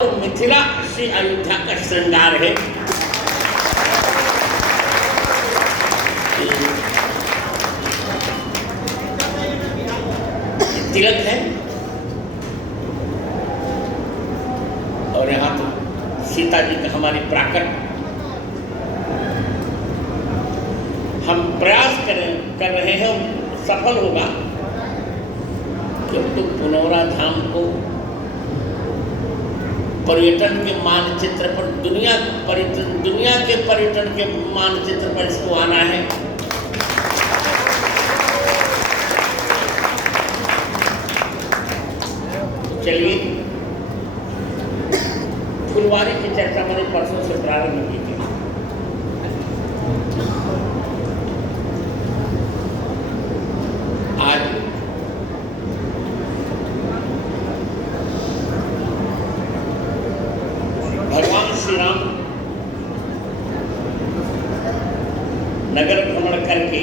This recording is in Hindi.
मिथिला से अयोध्या का श्रृंगार है। तिलक है और यहाँ तो सीता जी का हमारी प्राकट। हम प्रयास कर रहे हैं और सफल होगा कि तो पुनौरा धाम को पर्यटन के मानचित्र पर दुनिया के पर्यटन के मानचित्र पर इसको आना है। चलिए, फुलवारी की चर्चा मैंने परसों से प्रारंभ की थी। आज भगवान श्री राम नगर भ्रमण करके